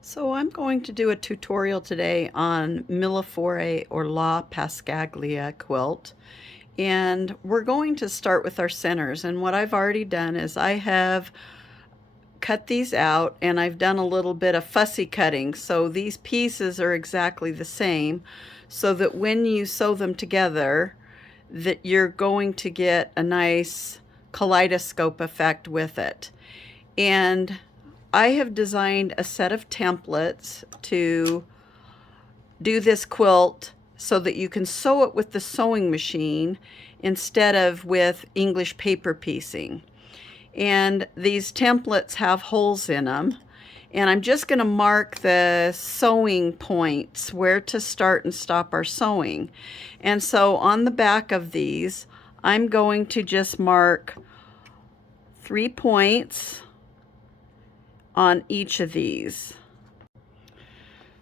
So I'm going to do a tutorial today on Millefiori or La Pascaglia quilt, and we're going to start with our centers. And what I've already done is I have cut these out, and I've done a little bit of fussy cutting, so these pieces are exactly the same, so that when you sew them together that you're going to get a nice kaleidoscope effect with it. And I have designed a set of templates to do this quilt so that you can sew it with the sewing machine instead of with English paper piecing. And these templates have holes in them. And I'm just going to mark the sewing points, where to start and stop our sewing. And so on the back of these, I'm going to just mark 3 points on each of these.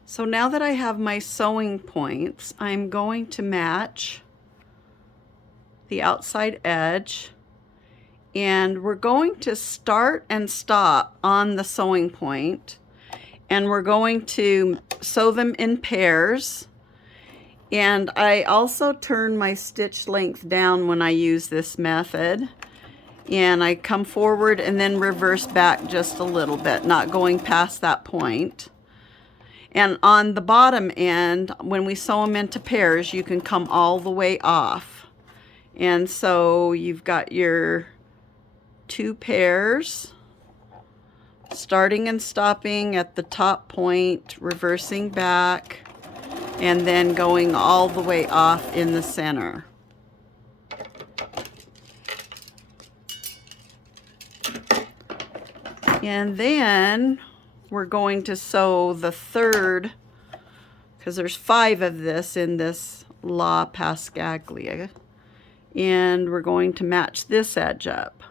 So now that I have my sewing points, I'm going to match the outside edge, and we're going to start and stop on the sewing point, and we're going to sew them in pairs. And I also turn my stitch length down when I use this method, and I come forward and then reverse back just a little bit, not going past that point. And on the bottom end, when we sew them into pairs, you can come all the way off. And so you've got your 2 pairs, starting and stopping at the top point, reversing back, and then going all the way off in the center. And then we're going to sew the third, because there's 5 of this in this La Pascaglia, and we're going to match this edge up.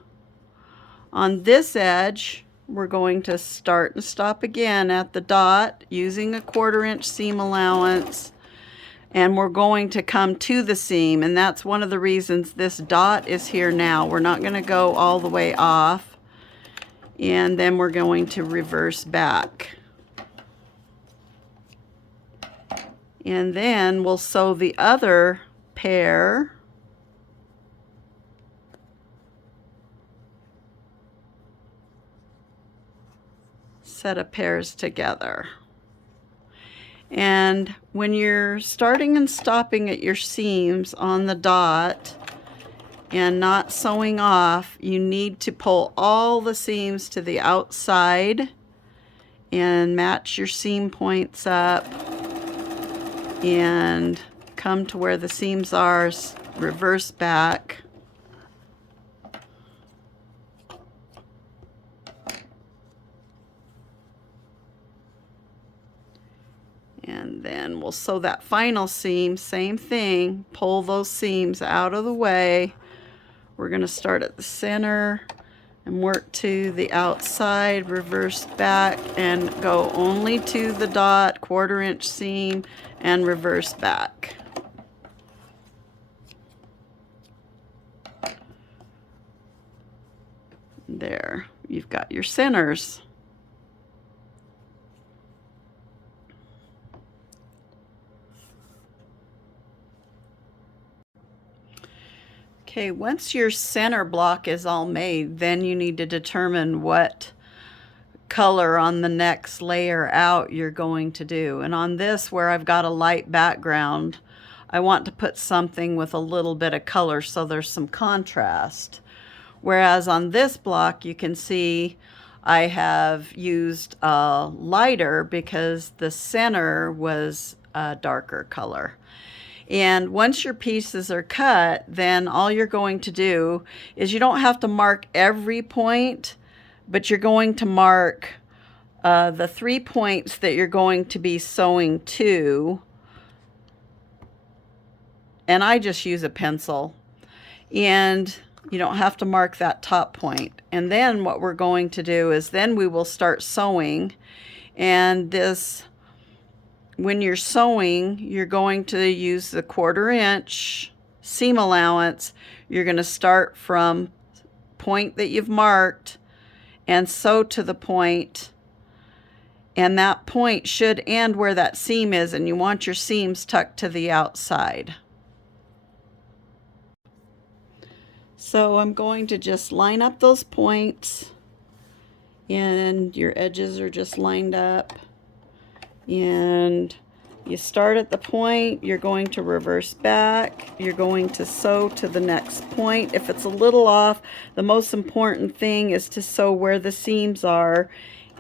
On this edge, we're going to start and stop again at the dot using a 1/4 inch seam allowance, and we're going to come to the seam, and that's one of the reasons this dot is here now. We're not going to go all the way off. And then we're going to reverse back. And then we'll sew the other pair. Set of pairs together. And when you're starting and stopping at your seams on the dot and not sewing off, you need to pull all the seams to the outside and match your seam points up and come to where the seams are, reverse back. And then we'll sew that final seam, same thing, pull those seams out of the way. We're going to start at the center and work to the outside, reverse back, and go only to the dot, 1/4 inch seam, and reverse back. There, you've got your centers. Okay, once your center block is all made, then you need to determine what color on the next layer out you're going to do. And on this, where I've got a light background, I want to put something with a little bit of color so there's some contrast. Whereas on this block, you can see I have used a lighter because the center was a darker color. And once your pieces are cut, then all you're going to do is, you don't have to mark every point, but you're going to mark the 3 points that you're going to be sewing to. And I just use a pencil. And you don't have to mark that top point. And then what we're going to do is then we will start sewing. And this, when you're sewing, you're going to use the 1/4 inch seam allowance. You're going to start from point that you've marked and sew to the point And that point should end where that seam is, and you want your seams tucked to the outside. So I'm going to just line up those points, and your edges are just lined up. And you start at the point, you're going to reverse back, you're going to sew to the next point. If it's a little off, the most important thing is to sew where the seams are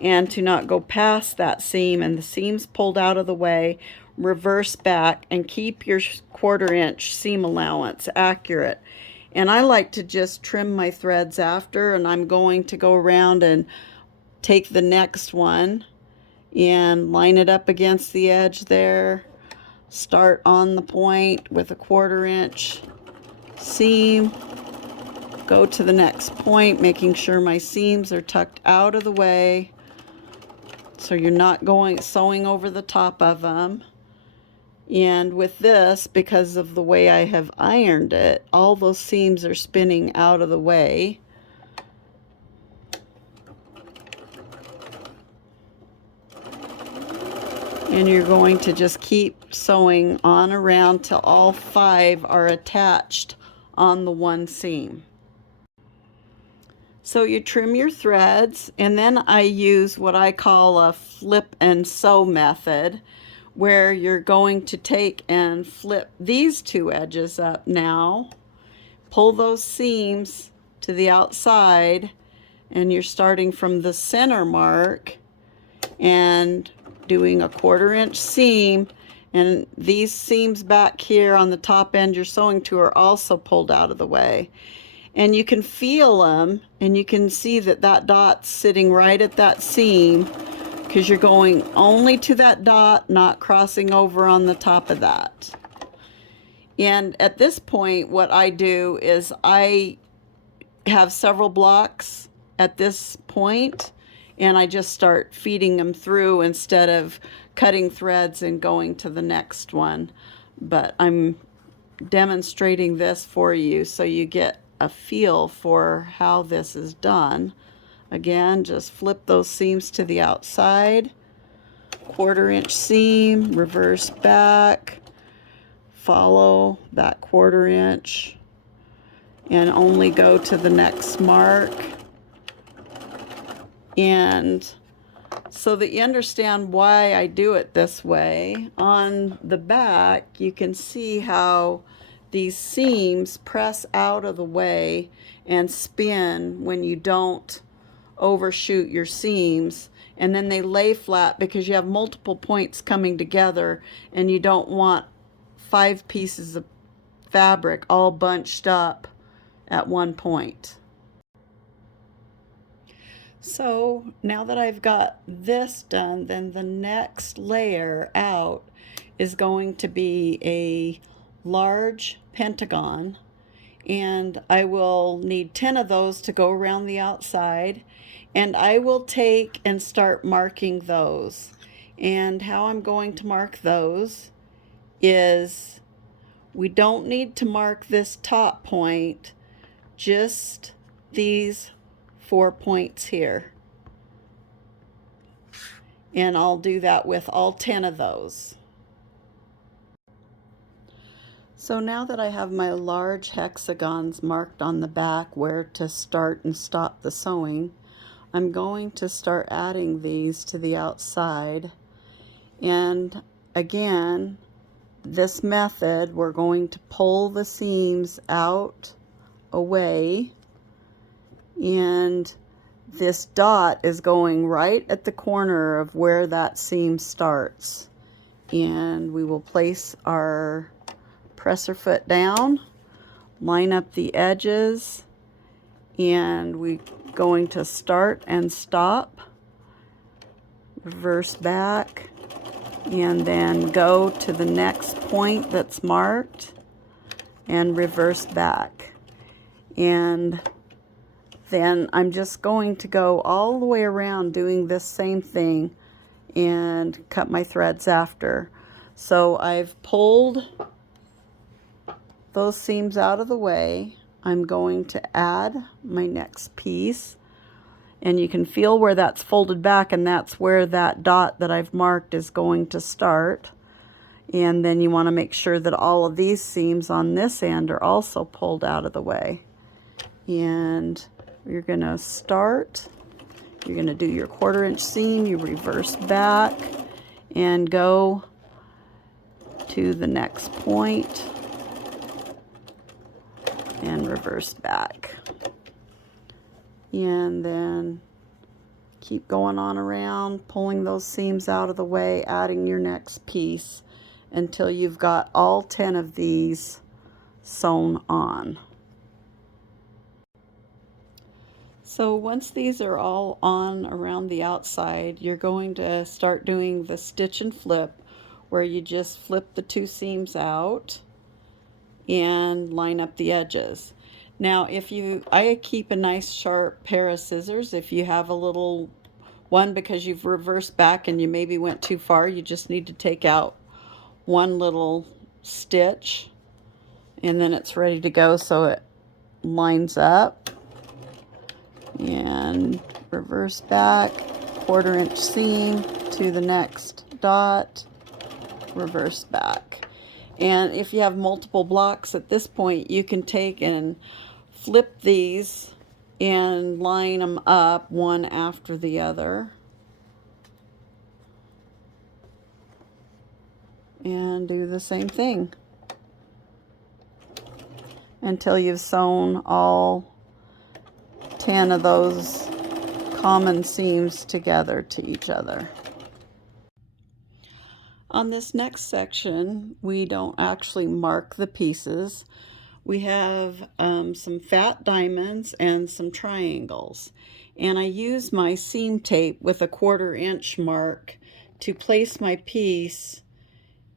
and to not go past that seam, and the seams pulled out of the way. Reverse back and keep your 1/4 inch seam allowance accurate. And I like to just trim my threads after, and I'm going to go around and take the next one and line it up against the edge there. Start on the point with a 1/4 inch seam. Go to the next point, making sure my seams are tucked out of the way, so you're not sewing over the top of them. And with this, because of the way I have ironed it, all those seams are spinning out of the way. And you're going to just keep sewing on around till all 5 are attached on the one seam. So you trim your threads, and then I use what I call a flip and sew method, where you're going to take and flip these 2 edges up now, pull those seams to the outside, and you're starting from the center mark and doing a 1/4 inch seam, and these seams back here on the top end you're sewing to are also pulled out of the way. And you can feel them, and you can see that that dot's sitting right at that seam, because you're going only to that dot, not crossing over on the top of that. And at this point, what I do is I have several blocks at this point, and I just start feeding them through instead of cutting threads and going to the next one. But I'm demonstrating this for you so you get a feel for how this is done. Again, just flip those seams to the outside, 1/4 inch seam, reverse back, follow that 1/4 inch, and only go to the next mark. And so that you understand why I do it this way, on the back you can see how these seams press out of the way and spin when you don't overshoot your seams, and then they lay flat because you have multiple points coming together, and you don't want 5 pieces of fabric all bunched up at one point. So now that I've got this done, then the next layer out is going to be a large pentagon, and I will need 10 of those to go around the outside, and I will take and start marking those. And how I'm going to mark those is, we don't need to mark this top point, just these 4 points here. And I'll do that with all 10 of those. So now that I have my large hexagons marked on the back where to start and stop the sewing, I'm going to start adding these to the outside. And again, this method, we're going to pull the seams out away, and this dot is going right at the corner of where that seam starts. And we will place our presser foot down, line up the edges, and we're going to start and stop, reverse back, and then go to the next point that's marked and reverse back. And then I'm just going to go all the way around doing this same thing and cut my threads after. So I've pulled those seams out of the way. I'm going to add my next piece, And you can feel where that's folded back, and that's where that dot that I've marked is going to start. And then you want to make sure that all of these seams on this end are also pulled out of the way. And you're going to start, you're going to do your 1/4 inch seam, you reverse back and go to the next point and reverse back. And then keep going on around, pulling those seams out of the way, adding your next piece until you've got all 10 of these sewn on. So once these are all on around the outside, you're going to start doing the stitch and flip, where you just flip the 2 seams out and line up the edges. Now, I keep a nice sharp pair of scissors. If you have a little one because you've reversed back and you maybe went too far, you just need to take out one little stitch and then it's ready to go, so it lines up. And reverse back, 1/4 inch seam to the next dot, reverse back. And if you have multiple blocks at this point, you can take and flip these and line them up one after the other. And do the same thing until you've sewn all 10 of those common seams together to each other. On this next section, we don't actually mark the pieces. We have some fat diamonds and some triangles. And I use my seam tape with a 1/4 inch mark to place my piece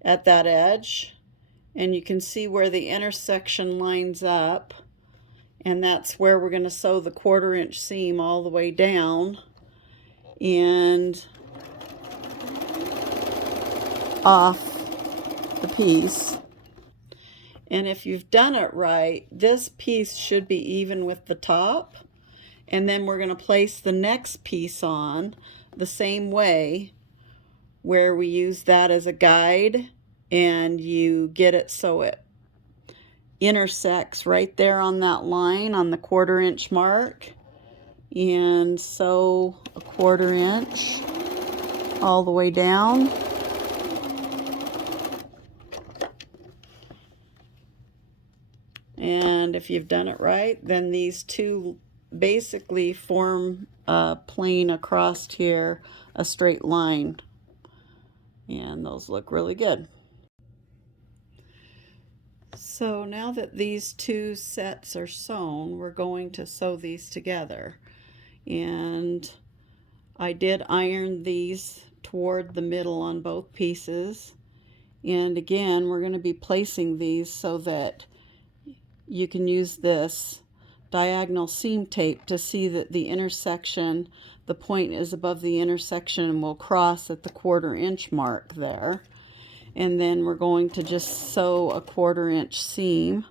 at that edge. And you can see where the intersection lines up. And that's where we're going to sew the 1/4 inch seam all the way down and off the piece. And if you've done it right, this piece should be even with the top. And then we're going to place the next piece on the same way, where we use that as a guide, and you get it so it intersects right there on that line on the 1/4 inch mark, and sew a 1/4 inch all the way down. And if you've done it right, then these two basically form a plane across here, a straight line, and those look really good. So now that these two sets are sewn, we're going to sew these together. And I did iron these toward the middle on both pieces. And again, we're going to be placing these so that you can use this diagonal seam tape to see that the intersection, the point is above the intersection and will cross at the 1/4 inch mark there. And then we're going to just sew a 1/4 inch seam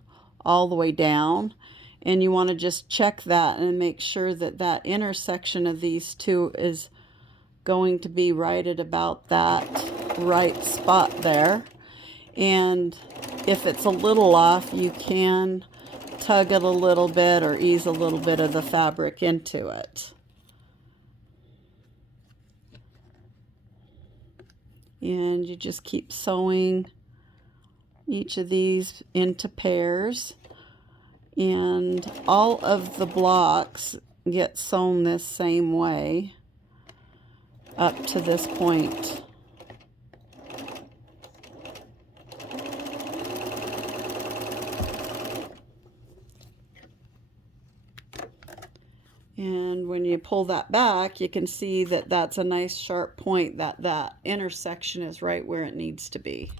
all the way down. And you want to just check that and make sure that that intersection of these two is going to be right at about that right spot there. And if it's a little off, you can tug it a little bit or ease a little bit of the fabric into it. And you just keep sewing each of these into pairs, and all of the blocks get sewn this same way up to this point. And when you pull that back, you can see that that's a nice sharp point, that intersection is right where it needs to be.